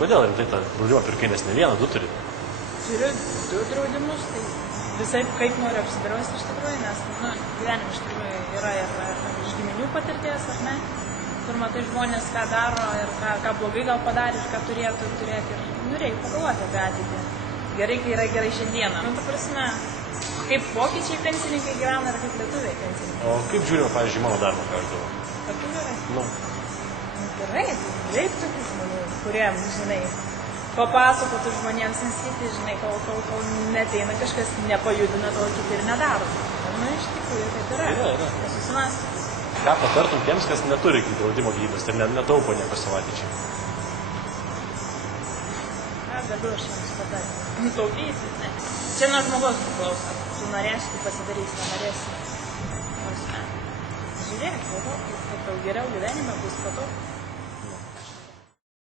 kodėl rimtai tą draudimą pirkai, nes ne vieną, 2 turi? Turiu 2 draudimus, tai visai kaip noriu apsidrausti iš tikrųjų, nes gyvenime iš tikrųjų yra ir iš giminių patirties, ar ne? Kur matai žmonės, ką daro ir ką blogai gal padarė ir ką turėtų turėti. Ir reikia pagalvoti apie ateitį. Gerai, kai yra gerai šiandieną. Ta prasme, kaip vokiečiai pensininkai gyvena ir kaip lietuviai pensininkai. O kaip žiūrėjau, pavyzdžiui, mano darbą, ką aš darau? Kaip gerai? Nu. Gerai, reikia tokių žmonių, kurie, žinai, papasakotų žmonėms, nes kiti, žinai, kol neteina kažkas, nepajudina, tol kiti ir nedaro. Iš tikrųjų, taip yra. Yra. Nesusimąstų. Ką patartum tiems, kas neturi draudimo gyvybės ir netaupo nieko savo ateičiai? Ką galiu aš jums patarti? Nutaupyti, ne? Čia nuo žmogaus priklauso. Tu norėsi, tu pasidarysi, nenorėsi. Žiūrėk, kaip tau geriau gyvenime bus, po to.